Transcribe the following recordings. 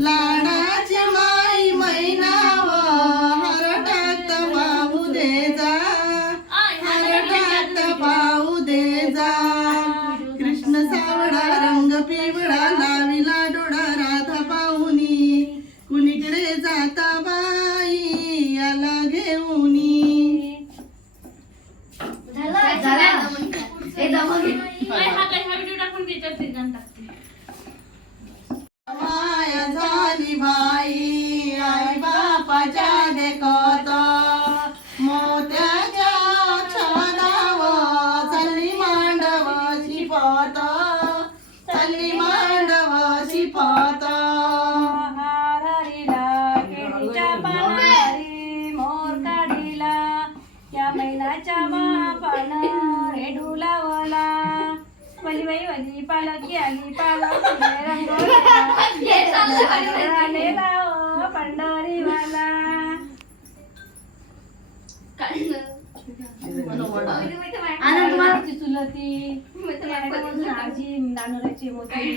लाडाची माई मैनाव हरटात पाहू दे जा, हरटात पाहू दे जा. कृष्ण सावळा रंग पिवळा लाविला डोळा राधा पाहुनी, कुणीकडे जाता बाई याला घेऊनी. माया झाली बाई आई बापाच्या देखत, मोत्याच्या छानाव चालली मांडव शिपत, चालली मांडव शिपत. हारिला केळीच्या पानावरी मोर काढिला, या मैनाच्या बापानं रेडू लावला. वली बाई वली पालकी आली पालकी रंगोला पंढरीवाला. आनंद चुलती आजी नानोराची मोठी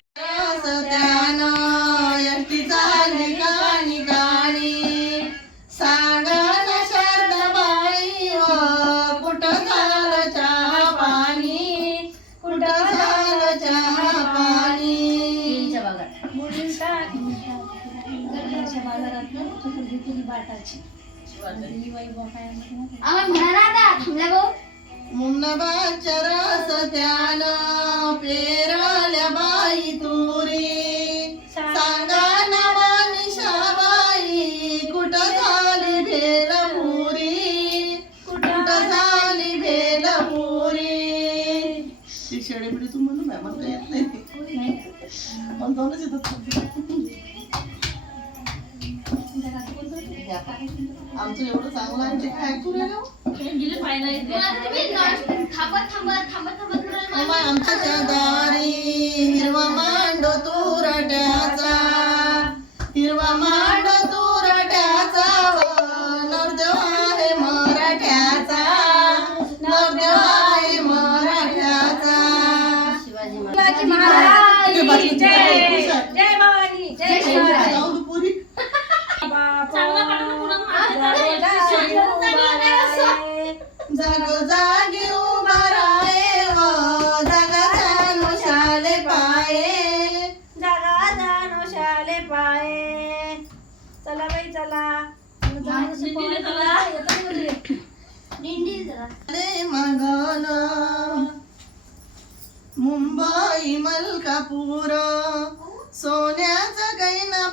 यष्टी चाली काणी काणी सांगा ना शारदाबाई व कुठं झालं चहा पाणी, कुठं झालं चहा पाणी. मुन्नबाच्या रस्त्यानं पेरल्या बाई तुरी, सांगा ना मनीषाबाई कुठं झाली भेलपुरी, कुठं झाली भेलपुरी. ती शेळीबिडी तुम्हाला म्हणता येत नाही पण दोनच येतात. आमचं एवढं चांगलं आहे ते काय आमच्या शेजारी हिरवा मांडो तुरट्याचा, हिरवा मांडो तुरट्याचा नवरदेव आहे मराठ्याचा, नवरदेव आहे मराठ्याचा. शिवाजी महाराज जय जय भवानी जय शिवाजी. जागोजागी उभा राहे व जागा जाणो शाले पाये, जागा जाणो शाले पाये. चला बाई चला रे मगन मुंबई मलकापूर सोन्याचा गैना